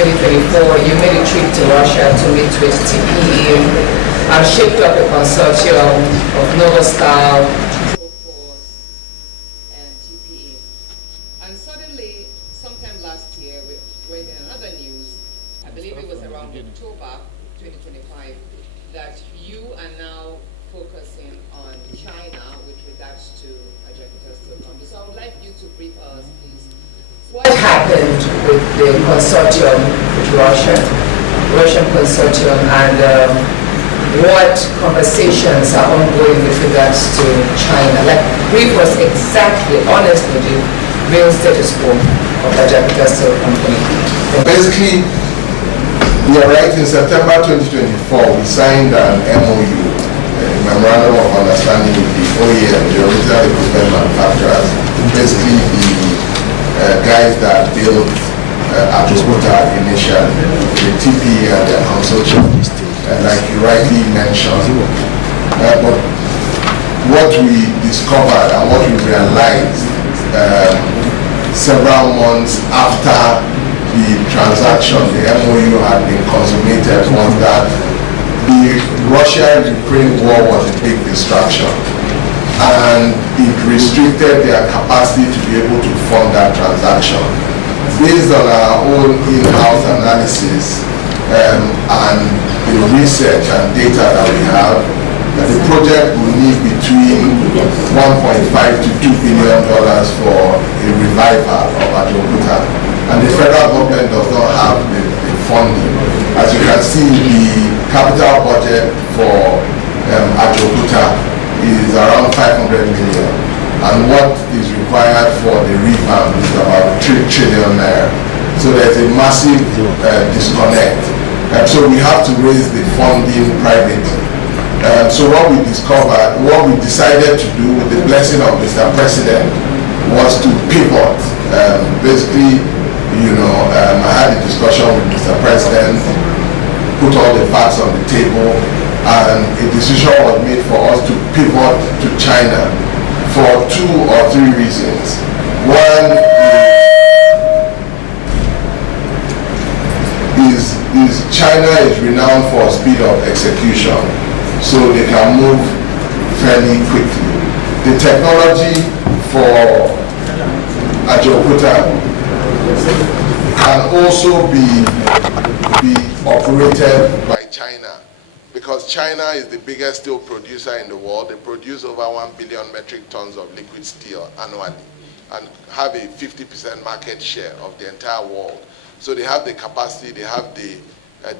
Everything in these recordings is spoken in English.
2024, you made a trip to Russia to meet with TPE and shaped up a consortium of Novostal, and TPE. And suddenly, sometime last year, we read in another news, I believe it was around October 2025, that you are now focusing on China with regards to Ajapita Steel Company. So I would like you to brief us, please. What happened with the consortium with Russian consortium, and what conversations are ongoing with regards to China? Like, brief us exactly, honestly, the real status quo of Ajapita Steel Company. Basically, you're right, in September 2024, we signed an MOU, a Memorandum of Understanding with the OEM, the original equipment manufacturers, basically the guys that built Ajapita initially, the TPE and their consortium, like you rightly mentioned. But what we discovered and what we realized several months after the transaction, the MOU had been consummated, was that the Russia-Ukraine war was a big distraction, and it restricted their capacity to be able to fund that transaction. Based on our own in-house analysis and the research and data that we have, the project will need between $1.5 to $2 billion for a revival of Ajapita, and the federal government does not have the funding. As you can see, the capital budget for Ajapita is around 500 million, and what is required for the revamp is about 3 trillion naira. So there's a massive disconnect. So we have to raise the funding privately. So what we discovered, what we decided to do with the blessing of Mr. President was to pivot. Basically, I had a discussion with Mr. President, put all the facts on the table, and a decision was made for us to pivot to China for 2 or 3 reasons. One is China is renowned for speed of execution, so they can move fairly quickly. The technology for Ajapita can also be operated by China, because China is the biggest steel producer in the world. They produce over 1 billion metric tons of liquid steel annually and have a 50% market share of the entire world. So they have the capacity, they have the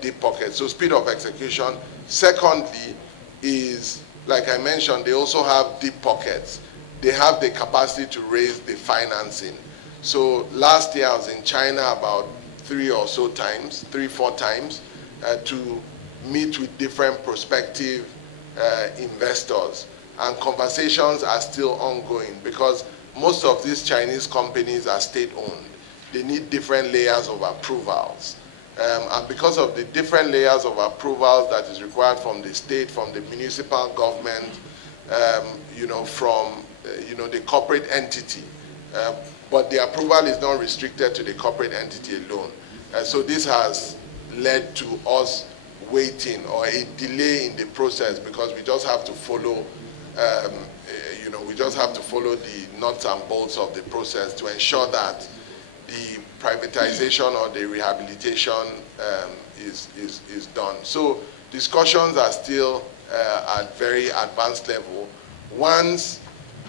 deep pockets. So speed of execution. Secondly is, like I mentioned, they also have deep pockets. They have the capacity to raise the financing. So last year I was in China about 3 or 4 times to meet with different prospective investors, and conversations are still ongoing because most of these Chinese companies are state-owned. They need different layers of approvals, and because of the different layers of approvals that is required from the state, from the municipal government, from the corporate entity, but the approval is not restricted to the corporate entity alone. So this has led to us waiting or a delay in the process, because we just have to follow the nuts and bolts of the process to ensure that the privatization or the rehabilitation is done. So discussions are still at very advanced level. Once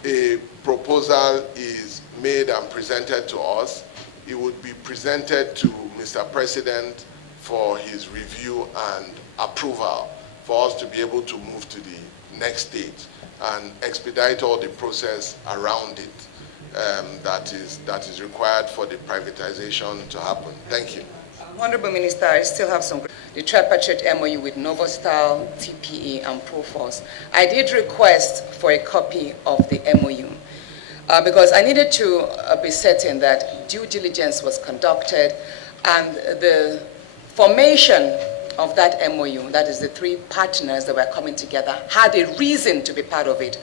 a proposal is made and presented to us, it would be presented to Mr. President for his review and approval for us to be able to move to the next stage and expedite all the process around it that is required for the privatization to happen. Thank you. Honorable Minister, I still have some. The tripartite MOU with Novostal, TPE, and Proforce. I did request for a copy of the MOU because I needed to be certain that due diligence was conducted and the formation of that MOU, that is the 3 partners that were coming together, had a reason to be part of it.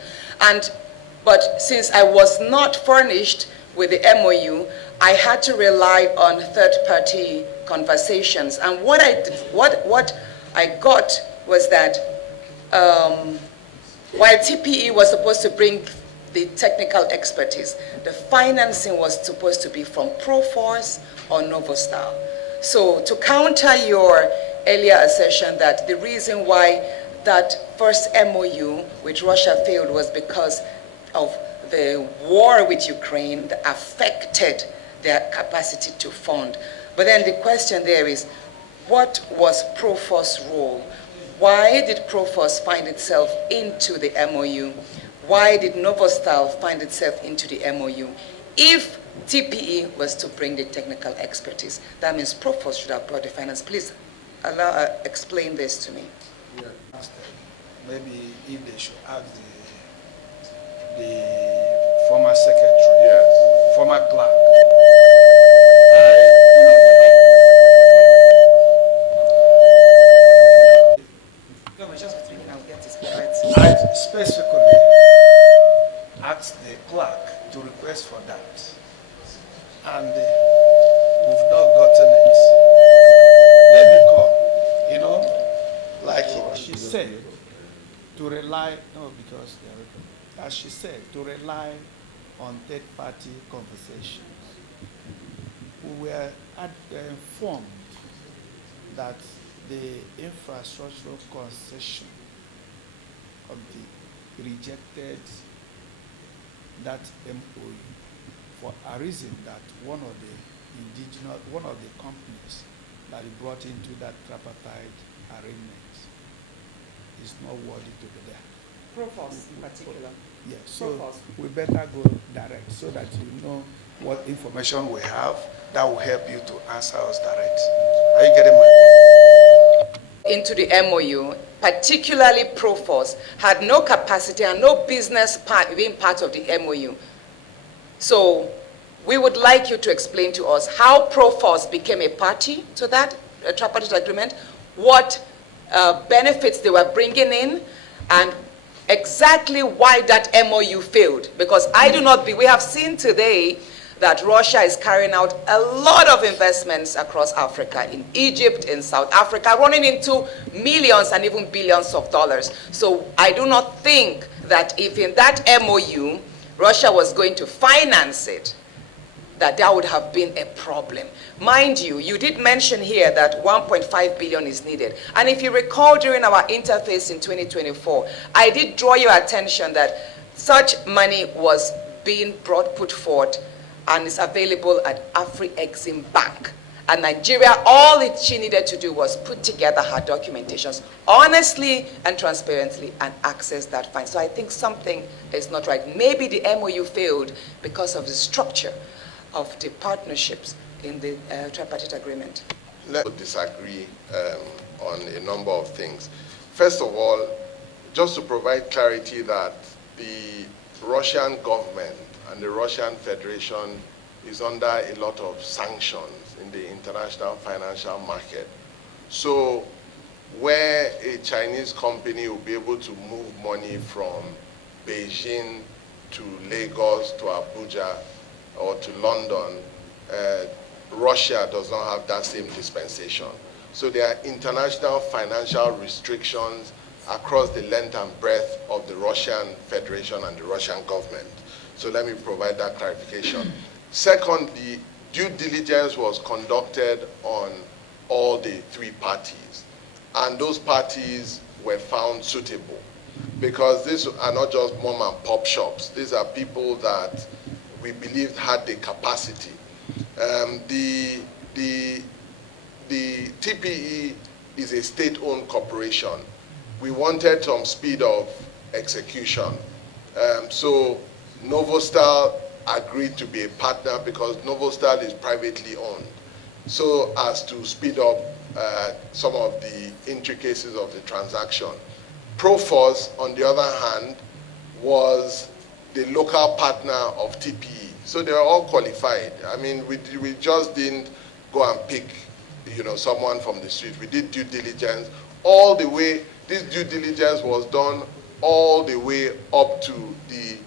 But since I was not furnished with the MOU, I had to rely on third-party conversations. And what I got was that while TPE was supposed to bring the technical expertise, the financing was supposed to be from Proforce or Novostar. So to counter your earlier assertion that the reason why that first MOU with Russia failed was because of the war with Ukraine that affected their capacity to fund. But then the question there is, what was Proforce's role? Why did Proforce find itself into the MOU? Why did Novostar find itself into the MOU? If TPE was to bring the technical expertise, that means Proforce should have brought the finance. Please explain this to me. Yeah. Maybe if they should ask the former secretary, Yes. former clerk. I specifically asked the clerk to request for that, and we've not gotten it. Let me call, like she said, to rely, no, because as she said, to rely on third-party conversations. We were informed that the infrastructural concession of the rejected that MOU for a reason that one of the companies that he brought into that tripartite arrangement is not worthy to be there. Proforce in particular. Yes, so Proforce. we better go direct so that you know what information we have that will help you to answer us direct. Are you getting my point? Into the MOU, particularly Proforce, had no capacity and no business part being part of the MOU. So we would like you to explain to us how Proforce became a party to that tripartite agreement, what benefits they were bringing in, and exactly why that MOU failed. Because we have seen today that Russia is carrying out a lot of investments across Africa, in Egypt, in South Africa, running into millions and even billions of dollars. So I do not think that if in that MOU, Russia was going to finance it, that would have been a problem. Mind you, you did mention here that 1.5 billion is needed. And if you recall during our interface in 2024, I did draw your attention that such money was being put forth and is available at Afri-Exim Bank. And Nigeria, all she needed to do was put together her documentations honestly and transparently and access that fund. So I think something is not right. Maybe the MOU failed because of the structure of the partnerships in the tripartite agreement. Let's disagree on a number of things. First of all, just to provide clarity that the Russian government and the Russian Federation is under a lot of sanctions in the international financial market. So where a Chinese company will be able to move money from Beijing to Lagos to Abuja or to London, Russia does not have that same dispensation. So there are international financial restrictions across the length and breadth of the Russian Federation and the Russian government. So let me provide that clarification. Secondly, due diligence was conducted on all the three parties, and those parties were found suitable because these are not just mom and pop shops. These are people that we believed had the capacity. The TPE is a state-owned corporation. We wanted some speed of execution. So Novostar agreed to be a partner because Novostar is privately owned, so as to speed up some of the intricacies of the transaction. Proforce, on the other hand, was the local partner of TPE. So they were all qualified. I mean, we just didn't go and pick, someone from the street. We did due diligence all the way. This due diligence was done all the way up to the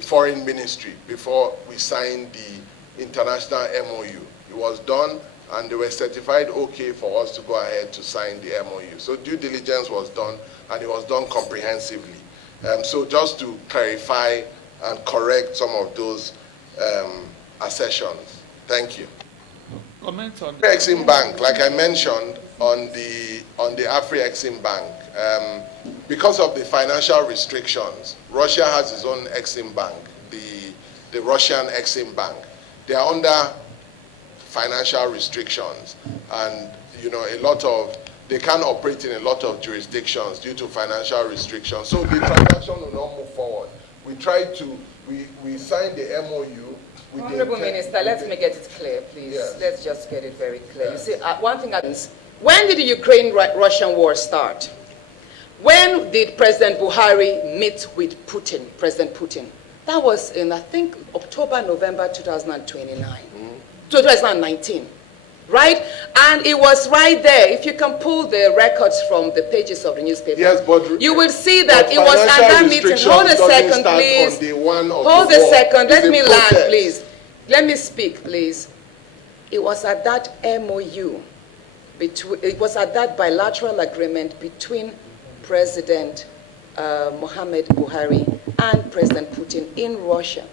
foreign ministry before we signed the international MOU. It was done, and they were certified okay for us to go ahead to sign the MOU. So due diligence was done, and it was done comprehensively. So just to clarify and correct some of those assertions. Thank you. Comment on Exim Bank, like I mentioned on the Afri-Exim Bank, because of the financial restrictions, Russia has its own Exim Bank, the Russian Exim Bank. They are under financial restrictions, and they can't operate in a lot of jurisdictions due to financial restrictions. So the transaction will not move forward. We signed the MOU. Honorable Minister, let me get it clear, please. Yes. Let's just get it very clear. Yes. You see, one thing happens. When did the Ukraine-Russian war start? When did President Buhari meet with Putin, President Putin? That was in, I think, October, November 2019, right? And it was right there. If you can pull the records from the pages of the newspaper, yes, but you will see that it was at that meeting. Hold a second, please. Hold a second. Let me land, please. Let me speak, please. It was at that MOU, it was at that bilateral agreement between President Mohamed Buhari and President Putin in Russia,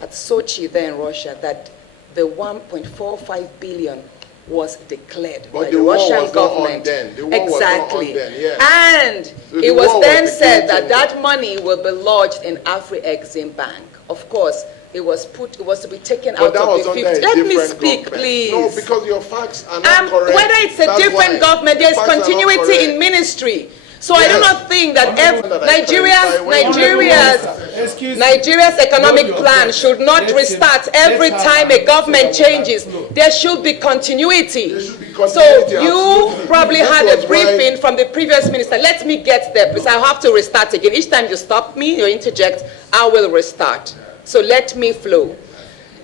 at Sochi there in Russia, that the 1.45 billion was declared by the Russian government. Exactly. And So it was then was said that that money will be lodged in Afri-Exim Bank. Of course, it was to be taken out of the 50. Let me speak, government. please. No, because your facts are not correct. Whether it's a different government, there's continuity in ministry. So yes. I do not think that Nigeria's economic plan should not restart every time a government changes. There should be continuity. So you probably had a briefing from the previous minister. Let me get there, because I have to restart again. Each time you stop me, you interject, I will restart. So let me flow.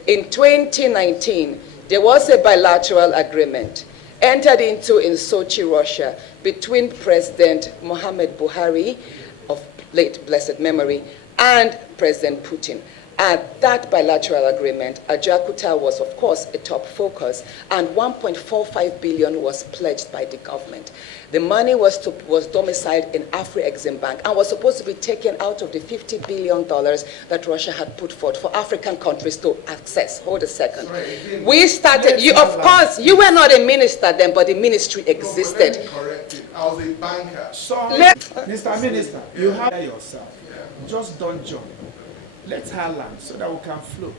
In 2019, there was a bilateral agreement entered into in Sochi, Russia, between President Mohamed Buhari, of late blessed memory, and President Putin. And that bilateral agreement, Ajakuta was, of course, a top focus, and 1.45 billion was pledged by the government. The money was domiciled in Afri-Exim Bank and was supposed to be taken out of the $50 billion that Russia had put forth for African countries to access. Hold a second. We started, of course, you were not a minister then, but the ministry existed. I was a banker. So, Mr. Minister, you have yourself. Yeah. Just don't jump. Let's her land so that we can flow.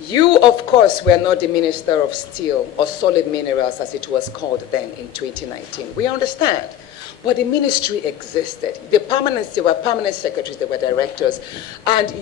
You, of course, were not the Minister of Steel or Solid Minerals, as it was called then in 2019. We understand. But the ministry existed. The permanents, they were permanent secretaries, they were directors. And,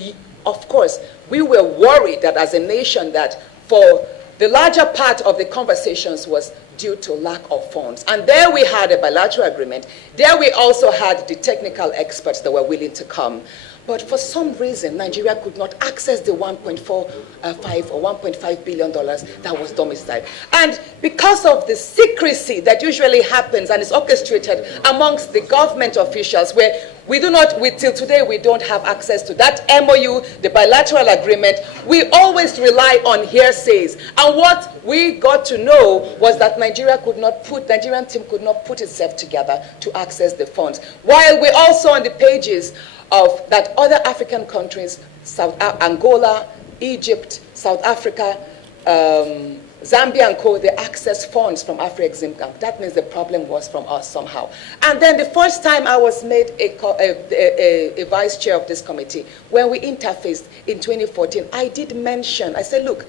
of course, we were worried that as a nation that for the larger part of the conversations was due to lack of funds. And there we had a bilateral agreement. There we also had the technical experts that were willing to come. But for some reason, Nigeria could not access the 1.45 or $1.5 billion that was domiciled. And because of the secrecy that usually happens and is orchestrated amongst the government officials, where till today, we don't have access to that MOU, the bilateral agreement. We always rely on hearsays. And what we got to know was that Nigerian team could not put itself together to access the funds. While we also on the pages of that other African countries, Angola, Egypt, South Africa, Zambia and co, they access funds from Afri-Exim Bank. That means the problem was from us somehow. And then the first time I was made a vice chair of this committee, when we interfaced in 2014, I did mention, I said, look,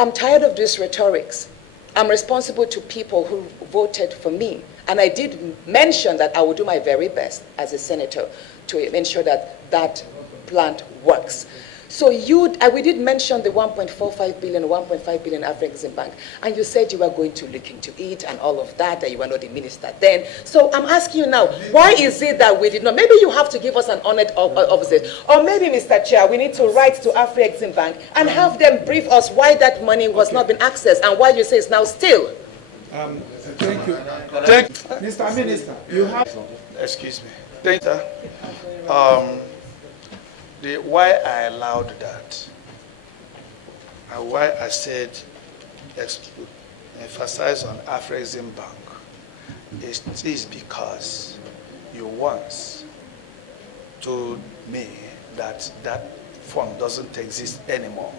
I'm tired of this rhetorics. I'm responsible to people who voted for me. And I did mention that I would do my very best as a senator to ensure that that plant works. So we did mention the 1.45 billion, 1.5 billion Afri-Exim Bank, and you said you were going to look into it and all of that you were not the minister then. So I'm asking you now, why is it that we did not? Maybe you have to give us an honest opposite. Or maybe, Mr. Chair, we need to write to Afri-Exim Bank and have them brief us why that money was not been accessed and why you say it's now still. Thank you. Mr. Minister, you have... Excuse me. Thank you. Why I allowed that And why I said emphasize on Afrexim Bank is because you once told me that that fund doesn't exist anymore.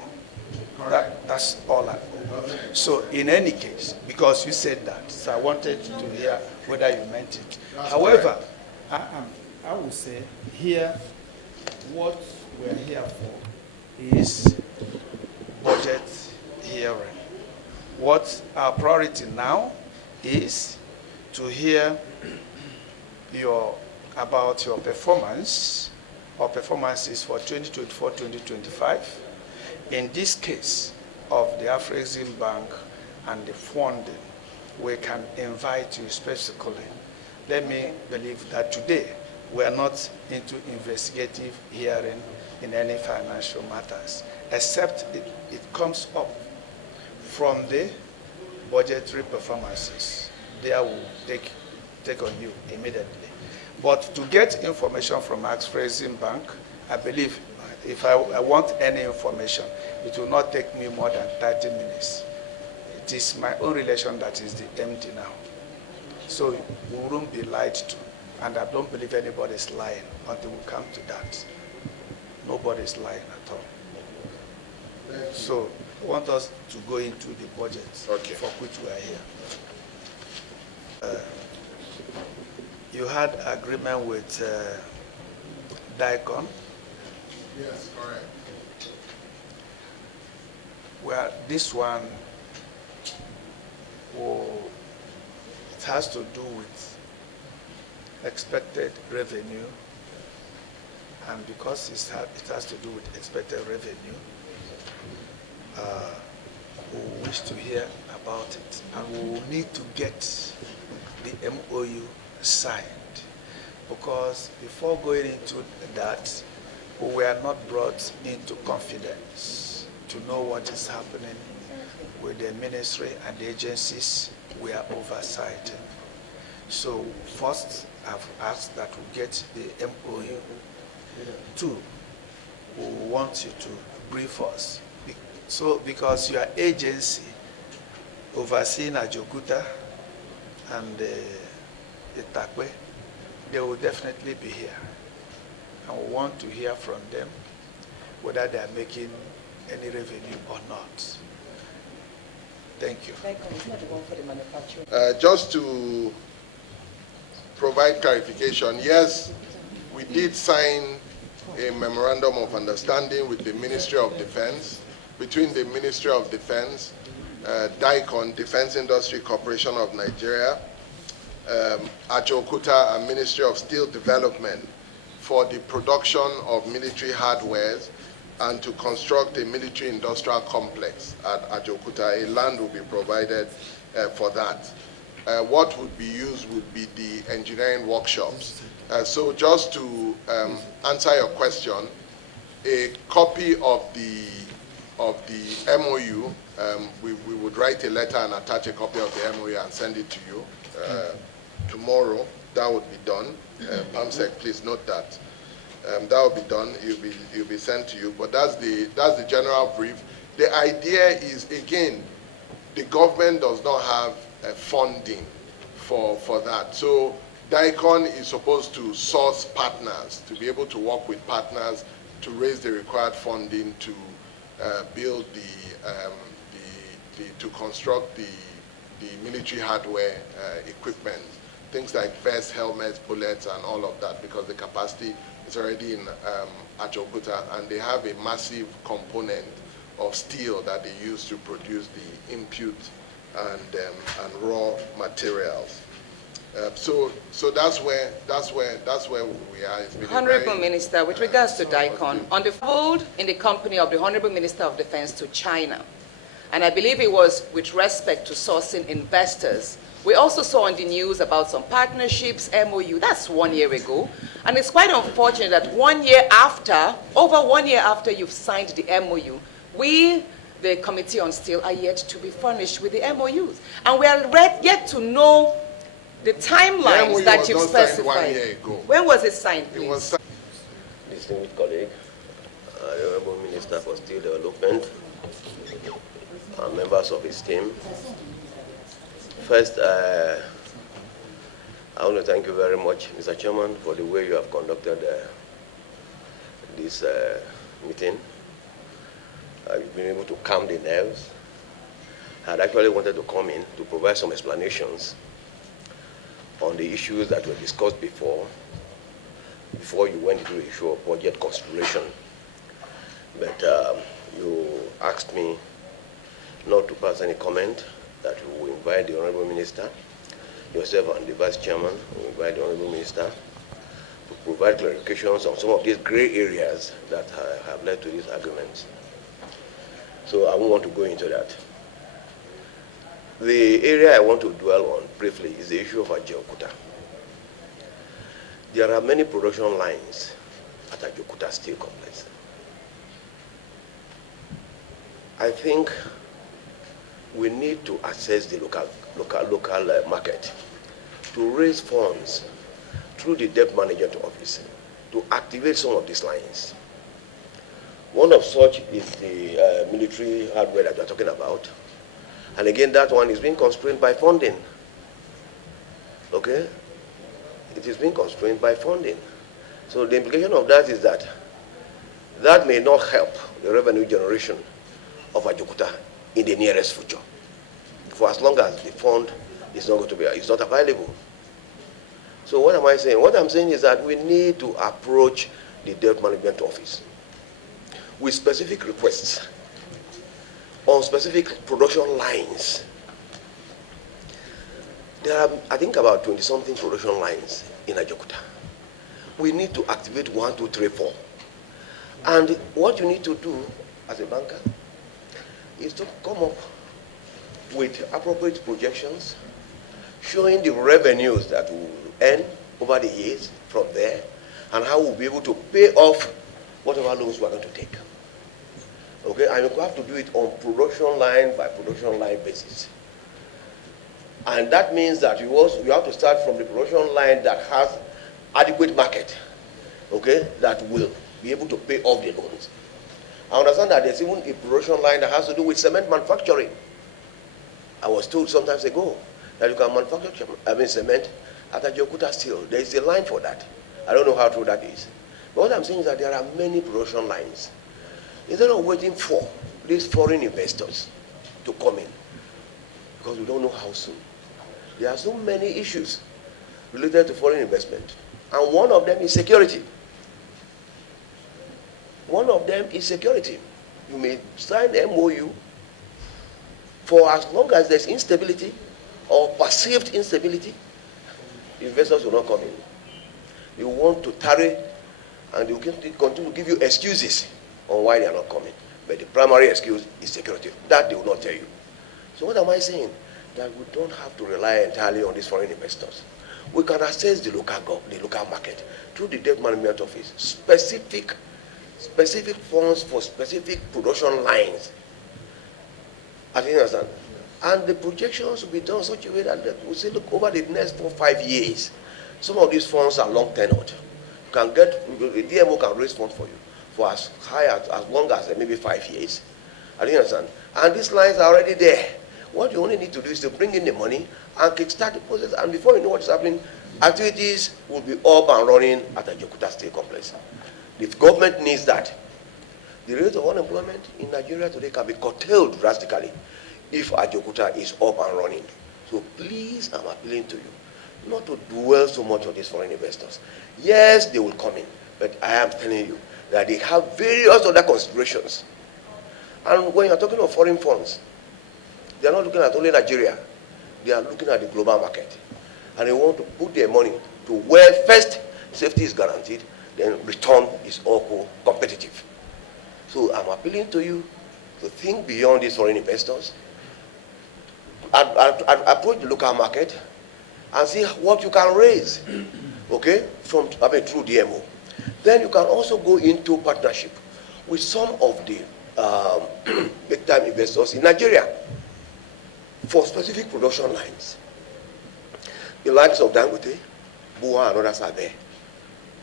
That's all I know. So in any case, because you said that, so I wanted to hear whether you meant it. However, I would say here, what we're here for is budget hearing. What our priority now is to hear about your performance or performances for 2024-2025. In this case of the Afrexim Bank and the funding, we can invite you specifically. Let me believe that today we are not into investigative hearing in any financial matters, except it comes up from the budgetary performances. They will take on you immediately. But to get information from Afrexim Bank, I believe if I want any information, it will not take me more than 30 minutes. It is my own relation that is the MD now. So we won't be lied to. And I don't believe anybody is lying until we come to that. Nobody is lying at all. So I want us to go into the budget for which we are here. You had agreement with DICON. Yes, correct. Well, this one, it has to do with expected revenue, and because it has to do with expected revenue, we wish to hear about it, and we will need to get the MOU signed, because before going into that, we were not brought into confidence to know what is happening with the ministry and the agencies we are oversighting. So first, I've asked that we get the MOU. Two, we want you to brief us. So because your agency overseeing Ajokuta and Itakwe, they will definitely be here. And we want to hear from them whether they are making any revenue or not. Thank you. Just to provide clarification, yes, we did sign a memorandum of understanding with the Ministry of Defense, between the Ministry of Defense, DICON, Defense Industry Corporation of Nigeria, Ajokuta, and Ministry of Steel Development, for the production of military hardwares and to construct a military industrial complex at Ajokuta. A land will be provided for that. What would be used would be the engineering workshops. So just to answer your question, a copy of the MOU, we would write a letter and attach a copy of the MOU and send it to you tomorrow. That would be done. PAMSEC, please note that. That will be done. It'll be sent to you. But that's the general brief. The idea is, again, the government does not have funding for that. So DICON is supposed to source partners, to be able to work with partners to raise the required funding to build to construct the military hardware equipment. Things like vests, helmets, bullets, and all of that, because the capacity is already in Ajokuta, and they have a massive component of steel that they use to produce the input and raw materials. So that's where we are. Honorable Minister, with regards to DICON, on the fold in the company of the Honorable Minister of Defense to China, and I believe it was with respect to sourcing investors. We also saw on the news about some partnerships, MOU, that's 1 year ago. And it's quite unfortunate that over 1 year after you've signed the MOU, we, the Committee on Steel, are yet to be furnished with the MOUs. And we are yet to know the timelines that you've specified. 1 year ago. When was it signed, please? It was signed. Distinguished colleague, the Honorable Minister for Steel Development, and members of his team. First, I want to thank you very much, Mr. Chairman, for the way you have conducted this meeting. You've been able to calm the nerves. I had actually wanted to come in to provide some explanations on the issues that were discussed before you went into the issue of budget consideration. But you asked me not to pass any comment, that you will invite the Honorable Minister, yourself and the Vice Chairman will invite the Honorable Minister to provide clarifications on some of these gray areas that have led to these arguments. So I won't want to go into that. The area I want to dwell on briefly is the issue of Ajaokuta. There are many production lines at Ajaokuta Steel Complex. I think we need to assess the local market to raise funds through the debt management office to activate some of these lines. One of such is the military hardware that we're talking about. And again, that one is being constrained by funding. Okay? It is being constrained by funding. So the implication of that is that that may not help the revenue generation of Ajaokuta in the nearest future, for as long as the fund is not going to be, is not available. So what am I saying? What I'm saying is that we need to approach the debt management office with specific requests on specific production lines. There are, I think, about 20-something production lines in Ajaokuta. We need to activate 1, 2, 3, 4. And what you need to do as a banker is to come up with appropriate projections showing the revenues that we will earn over the years from there and how we'll be able to pay off whatever loans we're going to take. Okay, and you have to do it on production line by production line basis. And that means that you have to start from the production line that has adequate market, okay, that will be able to pay off the loans. I understand that there's even a production line that has to do with manufacturing. I was told some time ago that you can manufacture cement at Ajaokuta Steel. There is a line for that. I don't know how true that is. But what I'm saying is that there are many production lines. Instead of waiting for these foreign investors to come in, because we don't know how soon, there are so many issues related to foreign investment. And one of them is security. One of them is security. You may sign MOU for as long as there's instability or perceived instability, investors will not come in. You want to tarry and they will continue to give you excuses on why they are not coming. But the primary excuse is security. That they will not tell you. So what am I saying? That we don't have to rely entirely on these foreign investors. We can assess the local market through the debt management office, specific funds for specific production lines. I think you understand. And the projections will be done in such a way that we say, look, over the next 4 or 5 years, some of these funds are long tenured. You can get, the DMO can raise funds for you for as long as maybe 5 years. I think you understand. And these lines are already there. What you only need to do is to bring in the money and kickstart the process. And before you know what's happening, activities will be up and running at the Ajaokuta Steel Complex. The government needs that. The rate of unemployment in Nigeria today can be curtailed drastically if Ajaokuta is up and running. So please, I'm appealing to you not to dwell so much on these foreign investors. Yes, they will come in, but I am telling you that they have various other considerations. And when you're talking of foreign funds, they are not looking at only Nigeria. They are looking at the global market. And they want to put their money to where first safety is guaranteed, then return is also competitive. So I'm appealing to you to think beyond these foreign investors, approach the local market, and see what you can raise, okay, through DMO. Then you can also go into partnership with some of the big-time investors in Nigeria for specific production lines. The likes of Dangote, Bua, and others are there.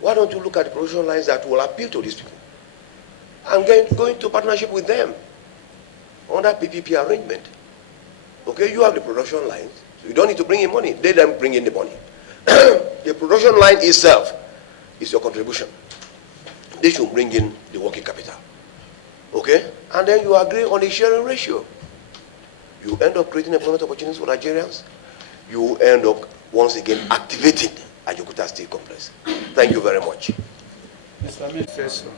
Why don't you look at the production lines that will appeal to these people and go into partnership with them? under PPP arrangement. Okay, you have the production lines, so you don't need to bring in money. They then bring in the money. The production line itself is your contribution. They should bring in the working capital. Okay? And then you agree on a sharing ratio. You end up creating employment opportunities for Nigerians. You end up, once again, activating Ajaokuta Steel Complex. Thank you very much. Mr. Minister,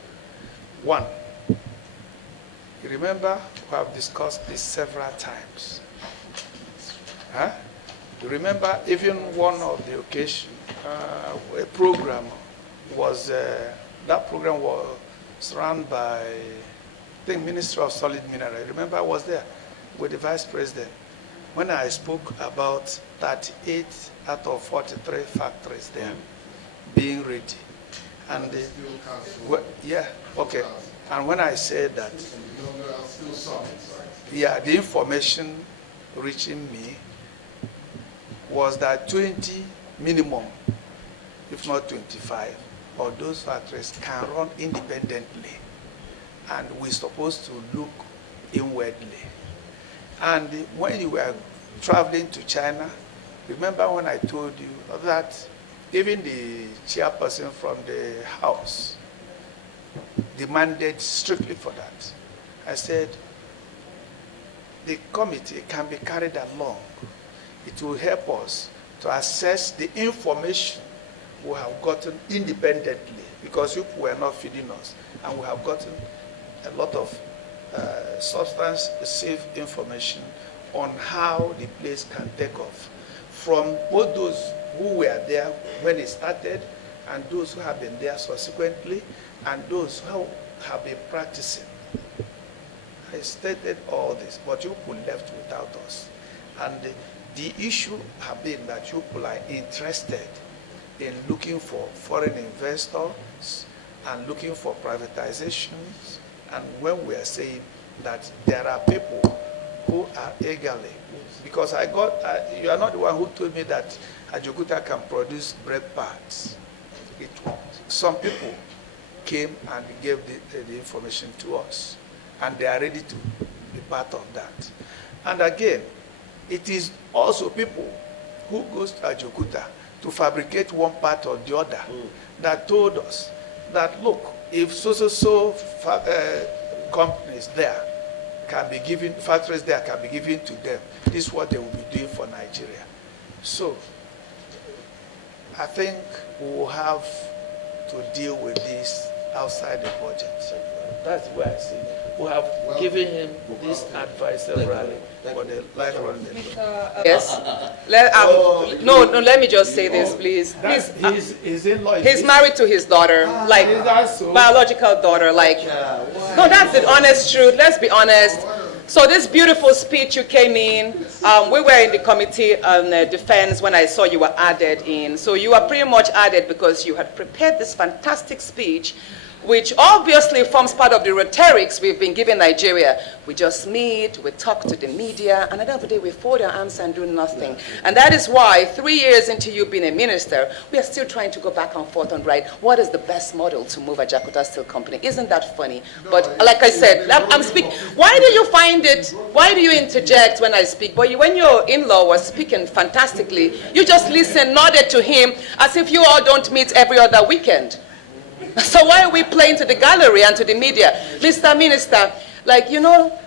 one, you remember we have discussed this several times. Huh? You remember even one of the occasions, a program was, that program was run by, I think, Minister of Solid Mineral. Remember I was there with the Vice President when I spoke about 38 out of 43 factories there being ready. And yeah, okay. And when I said that, yeah, the information reaching me was that 20 minimum, if not 25, of those factories can run independently. And we're supposed to look inwardly. And when you were traveling to China, remember when I told you that even the chairperson from the House demanded strictly for that. I said, the committee can be carried along. It will help us to assess the information we have gotten independently, because you were not feeding us, and we have gotten a lot of substance-safe information on how the place can take off. From both those who were there when it started, and those who have been there subsequently, and those who have been practicing. I stated all this, but you people left without us. And the issue have been that you people are interested in looking for foreign investors and looking for privatizations. And when we are saying that there are people who are eagerly, because you are not the one who told me that Ajaokuta can produce brake pads. Some people came and gave the information to us, and they are ready to be part of that. And again, it is also people who goes to Ajaokuta to fabricate one part or the other that told us that, look, if so companies there can be given, factories there can be given to them, this is what they will be doing for Nigeria. So I think we will have to deal with this outside the budget. That's where I see it. We have given him this advice severally for the life run. Yes. Let me just say this, please. He's married to his daughter, like biological daughter. Like, no, that's the honest truth. Let's be honest. So this beautiful speech you came in, we were in the committee on defense when I saw you were added in. So you are pretty much added because you had prepared this fantastic speech, which obviously forms part of the rhetorics we've been giving Nigeria. We just meet, we talk to the media, and at the end of the day, we fold our arms and do nothing. And that is why 3 years into you being a minister, we are still trying to go back and forth on, right, what is the best model to move Ajaokuta Steel Company? Isn't that funny? But like I said, I'm speaking. Why do you find it, why do you interject when I speak? But when your in-law was speaking fantastically, you just listened, nodded to him, as if you all don't meet every other weekend. So why are we playing to the gallery and to the media? Mr. Minister, like, you know,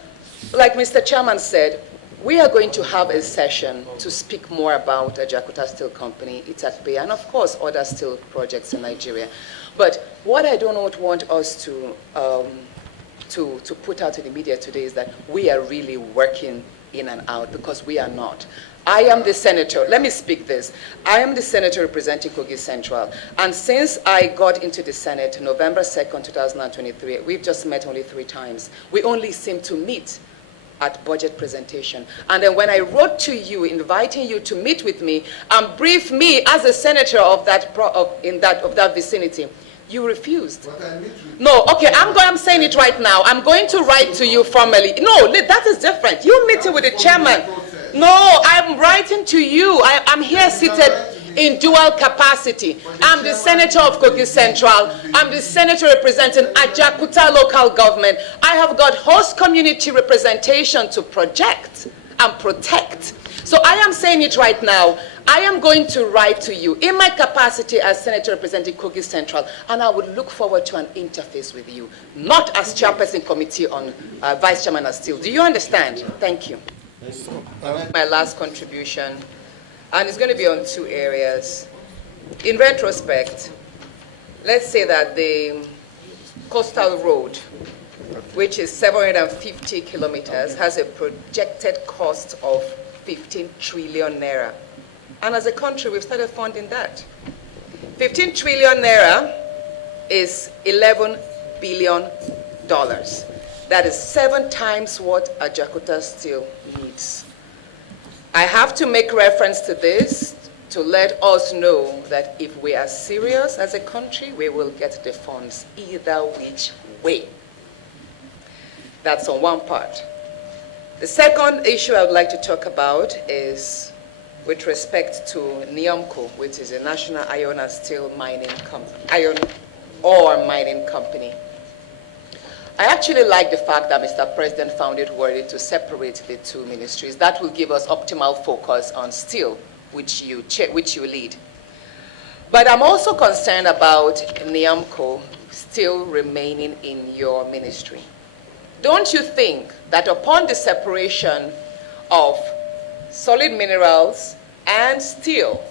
like Mr. Chairman said, we are going to have a session to speak more about Ajaokuta Steel Company, its at bay, and of course other steel projects in Nigeria. But what I don't want us to put out to the media today is that we are really working in and out, because we are not. I am the senator, let me speak this. I am the senator representing Kogi Central. And since I got into the Senate, November 2nd, 2023, we've just met only 3 times. We only seem to meet at budget presentation. And then when I wrote to you, inviting you to meet with me and brief me as a senator of that vicinity, you refused. No, okay, I'm saying it right now. I'm going to write to you formally. No, that is different. You meeting with the chairman. No, I'm writing to you. I'm here seated. in dual capacity. I'm the senator of Kogi Central. I'm the senator representing Ajakuta local government. I have got host community representation to project and protect. So I am saying it right now. I am going to write to you in my capacity as senator representing Kogi Central, and I would look forward to an interface with you, not as chairperson committee on vice chairman as still. Do you understand? Thank you. My last contribution, and it's going to be on two areas. In retrospect, let's say that the coastal road, which is 750 kilometers, has a projected cost of 15 trillion naira. And as a country, we've started funding that. 15 trillion naira is $11 billion. That is 7 times what Ajakuta Steel needs. I have to make reference to this to let us know that if we are serious as a country, we will get the funds either which way. That's on one part. The second issue I would like to talk about is with respect to NIOMCO, which is a National Iron and Steel Mining Company, iron ore mining company. I actually like the fact that Mr. President found it worthy to separate the two ministries. That will give us optimal focus on steel, which you lead. But I'm also concerned about NIOMCO still remaining in your ministry. Don't you think that upon the separation of solid minerals and steel,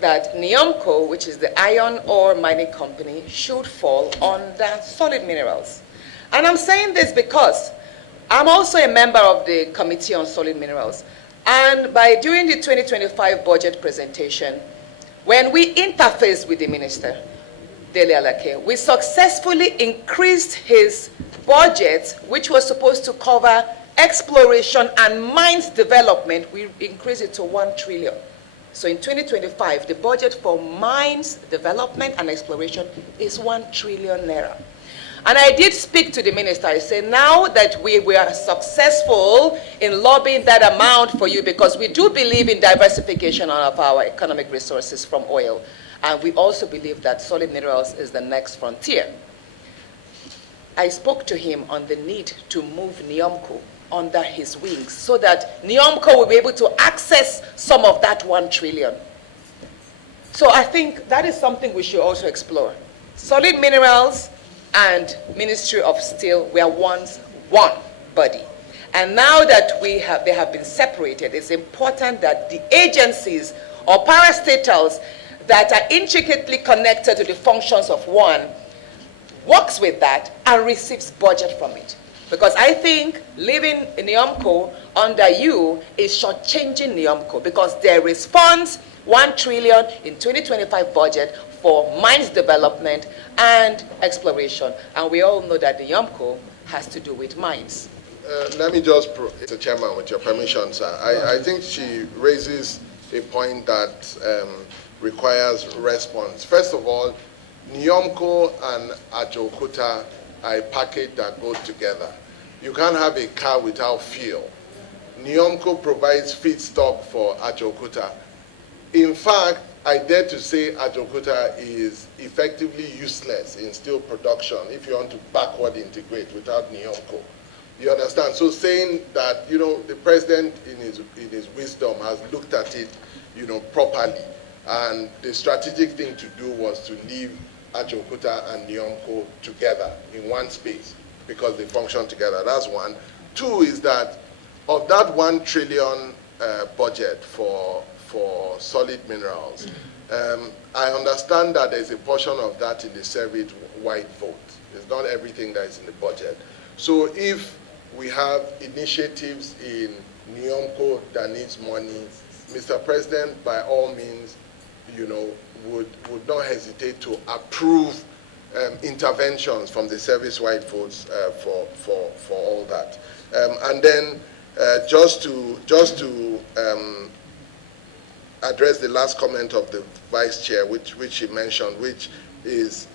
that NIOMCO, which is the iron ore mining company, should fall under solid minerals? And I'm saying this because I'm also a member of the Committee on Solid Minerals. And during the 2025 budget presentation, when we interfaced with the minister, Dele Alake, we successfully increased his budget, which was supposed to cover exploration and mines development. We increased it to 1 trillion. So in 2025, the budget for mines development and exploration is 1 trillion naira. And I did speak to the minister. I said, now that we were successful in lobbying that amount for you, because we do believe in diversification of our economic resources from oil, and we also believe that solid minerals is the next frontier. I spoke to him on the need to move NIOMCO under his wings so that NIOMCO will be able to access some of that 1 trillion. So I think that is something we should also explore. Solid minerals and Ministry of Steel were once one body. And now that they have been separated, it's important that the agencies or parastatals that are intricately connected to the functions of one works with that and receives budget from it. Because I think leaving NIOMCO under you is shortchanging NIOMCO, because there is funds, 1 trillion in 2025 budget for mines development and exploration. And we all know that NIOMCO has to do with mines. Let me just, Mr. Chairman, with your permission, sir. I think she raises a point that requires response. First of all, NIOMCO and Ajakuta are a package that goes together. You can't have a car without fuel. NIOMCO provides feedstock for Ajakuta. In fact, I dare to say Ajakuta is effectively useless in steel production if you want to backward integrate without NIOMCO. You understand? So saying that, the president in his wisdom has looked at it, properly, and the strategic thing to do was to leave Ajakuta and NIOMCO together in one space because they function together. That's one. Two is that of that 1 trillion budget for solid minerals, I understand that there's a portion of that in the service-wide vote. It's not everything that is in the budget. So if we have initiatives in NIOMCO that needs money, Mr. President, by all means, would not hesitate to approve interventions from the service-wide votes for all that. And then just to address the last comment of the Vice Chair, which she mentioned, which is,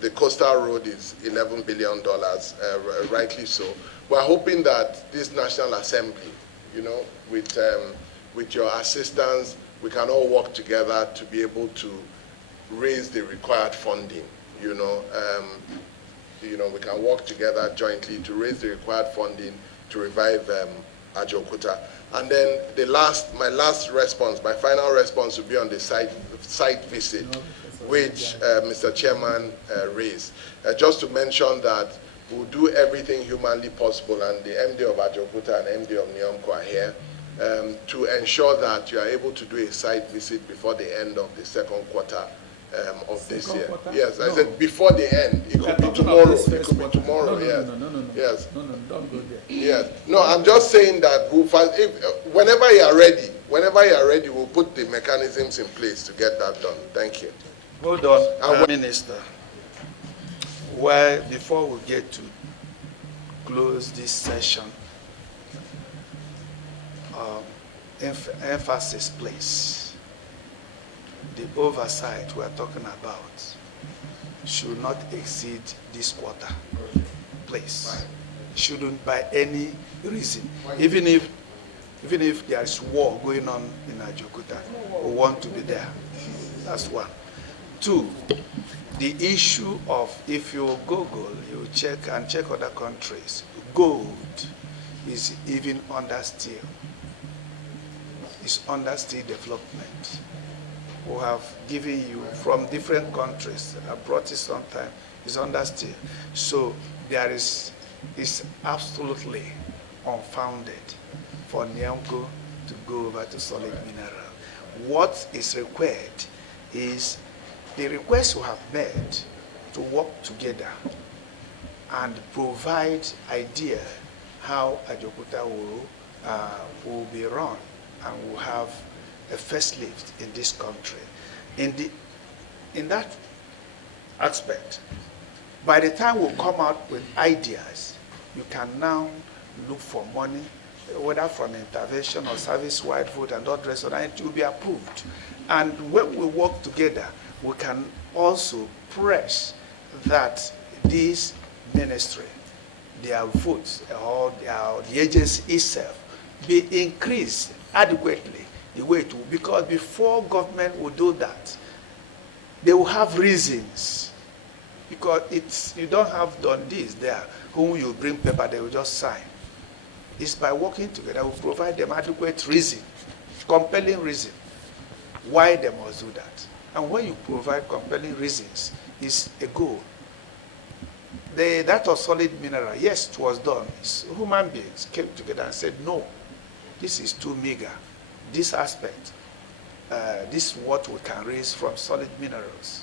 the coastal road is $11 billion, rightly so. We're hoping that this National Assembly, with your assistance, we can all work together to be able to raise the required funding. You know, we can work together jointly to raise the required funding to revive Ajaokuta. And then my last response, my final response will be on the site visit, which Mr. Chairman raised. Just to mention that we'll do everything humanly possible, and the MD of Ajaokuta and MD of Niomco are here, to ensure that you are able to do a site visit before the end of the second quarter of this year. Yes, I said before the end. It could be tomorrow. It could be tomorrow. Yes. No. Yes. No, don't go there. Yes. No, I'm just saying that whenever you are ready, we'll put the mechanisms in place to get that done. Thank you. Hold on, Minister. Well, before we get to close this session, emphasis, please. The oversight we are talking about should not exceed this quarter, please. Shouldn't by any reason, even if there is war going on in Ajaokuta, we want to be there. That's one. Two, the issue of, if you Google, you check other countries, gold is even under steel. It's under steel development. We have given you from different countries. I brought it sometime. It's under steel. So it's absolutely unfounded for Niamco to go over to solid mineral. What is required is the request we have made to work together and provide idea how Ajaokuta will be run and will have a first lift in this country. In that aspect, by the time we come out with ideas, you can now look for money, whether from intervention or service-wide vote and all the rest of that, it will be approved. And when we work together, we can also press that this ministry, their votes, or the agency itself, be increased adequately the way it will, because before government will do that, they will have reasons. Because you don't have done this there, whom you bring paper, they will just sign. It's by working together, we provide them adequate reason, compelling reason, why they must do that. And when you provide compelling reasons, it's a goal. That of solid mineral, yes, it was done. Human beings came together and said, no, this is too meager. This aspect, this is what we can raise from solid minerals.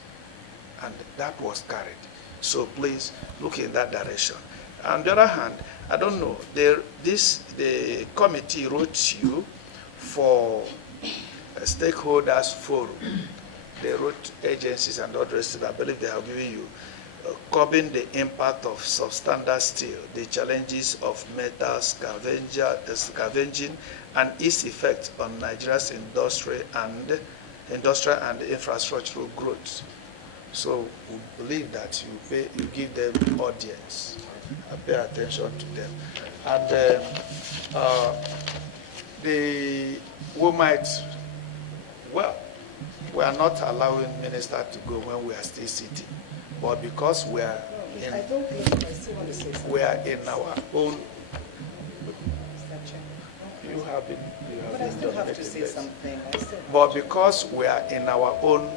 And that was carried. So please look in that direction. On the other hand, I don't know, the committee wrote you for a stakeholders forum. They wrote agencies and others. I believe they have given you curbing the impact of substandard steel, the challenges of metal scavenging, and its effect on Nigeria's industrial and infrastructural growth. So we believe that you give them audience and pay attention to them. And we are not allowing minister to go when we are still sitting, but because we are in, I don't think I still want to say something. we are in our own. You have been. But I still have to say something. But because we are in our own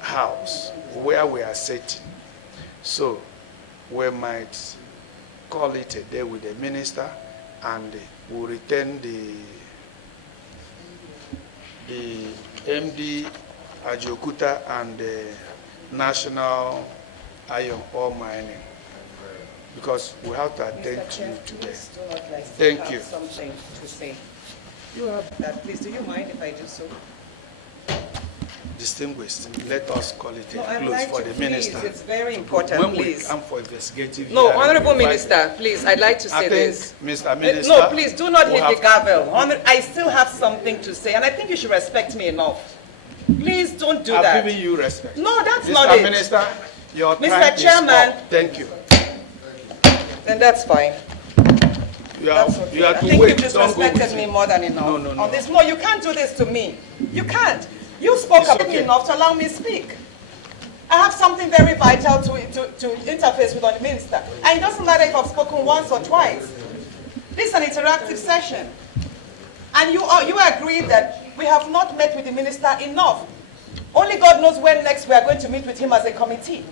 house where we are sitting, so we might call it a day with the minister, and we'll return the MD Ajaokuta and the National Iron Ore Mining, because we have to attend to you today. Thank you. Something to say. You have Please, do you mind if I do so? distinguished. Let us call it a No, I'd close like for to, the please. minister. It's very important, When please. we come for investigative No, hearing, Honorable we invite- Minister, please, I'd like to say I think, this. Mr. Minister. No, please, do not we hit have- the gavel. I still have something to say, and I think you should respect me enough. Please don't do that. I've given you respect. No, that's Mr. not it. Minister, your Mr. time Chairman. is up. Thank you. Then that's fine. You have, That's okay. you have I to think wait. you've Don't go with disrespected me it. more than enough No, no, no. on this. No, you can't do this to me. You can't. You spoke It's about okay. me enough to allow me to speak. I have something very vital to interface with on the minister. And it doesn't matter if I've spoken once or twice. This is an interactive session. And you agree that we have not met with the minister enough. Only God knows when next we are going to meet with him as a committee.